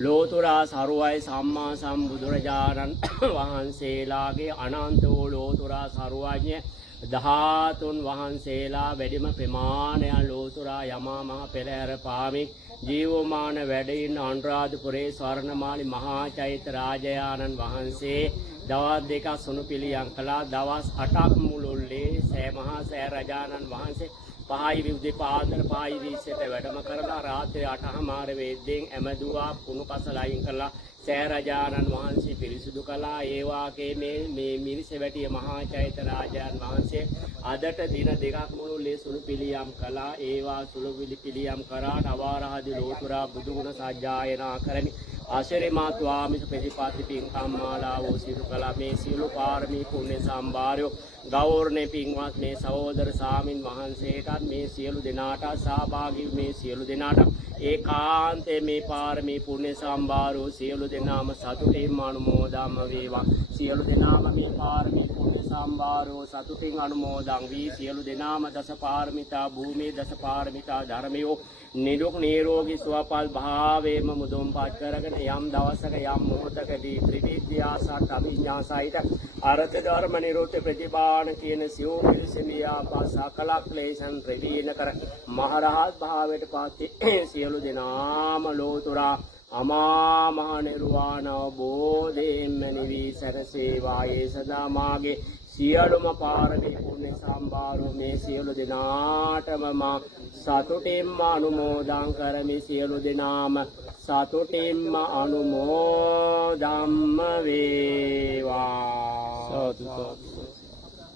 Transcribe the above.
ලෝතුරා සරුවයි සම්මා සම්බුදුරජාණන් වහන්සේලාගේ අනන්ත වූ ලෝතුරා සරුවඥ ධාතුන් වහන්සේලා වැඩිම ප්‍රමාණයන් ලෝතුරා යමා මහ පෙරහැර පාමින් ජීවමාන වැඩින් අනුරාධපුරේ ස්වර්ණමාලි මහා චෛත්‍ය රාජයාණන් වහන්සේ දවස් දෙකක් සුණු පිළියම් කළා. දවස් 8ක් මුළුල්ලේ සෑ මහා සෑ රජාණන් වහන්සේ පහයි විද්‍ය පාදර පහයි විශ්යට වැඩම කරලා රාත්‍රී 8:00 වේද්දෙන් ඇමදුවා කුණු කසල අයින් කළා. සෑ රජාණන් වහන්සේ පිරිසුදු කළා. ඒ වාගේ මේ මිරිස වැටිය මහා චෛත්‍ය රාජයන් වහන්සේ අදට දින දෙකක් මුළුල්ලේ සුණු පිළියම් කළා. ඒවා සුළු පිළියම් කරා නවාරාදී ලෝතුරා බුදුගුණ සජ්ජායනා කරමි. ආශිර්වාද ස්වාමීන් ප්‍රතිපාති පින්කම් මාලාව සිදු කළා. මේ සියලු පාරමී පුණ්‍ය සම්භාරය ගෞරවණීය පින්වත් මේ සහෝදර සාමින් වහන්සේටත් මේ සියලු දෙනාට සහභාගී මේ සියලු දෙනාට ඒකාන්තේ මේ පාරමී පුණ්‍ය සම්භාරෝ සියලු දෙනාම සතුටින් අනුමෝදන් වේවා. සියලු දෙනාම මේ පාරමී පුණ්‍ය සම්භාරෝ සතුටින් අනුමෝදන් වී සියලු දෙනාම දස පාරමිතා භූමියේ දස පාරමිතා ධර්මයෝ නිරුක් නිරෝගී සුවපත් භාවයෙන්ම මුදුන්පත් කරගෙන යම් දවසක යම් මොහොතකදී ත්‍රිවිද්‍යා සත් අභිඥා සහිත අර්ථ ධර්ම නිරෝධ ප්‍රතිපාණ කියන සියෝ පිළිසෙලියා පාසකල ක්ලේශන් ප්‍රදීන කර මහරහත් භාවයට පත් සියලු දෙනාම ලෝතුරා අමා මහ නිර්වාණ අවබෝධයෙන්ම නිවි සරසේවායේ සදා මාගේ සියලුම පාරමී පුණ්‍ය සම්භාරෝ මේ සියලු දෙනාටම මා සතුටින්ම අනුමෝදන් කරමි. සියලු දෙනාම සතුටින්ම අනුමෝදම්ම වේවා. සතුට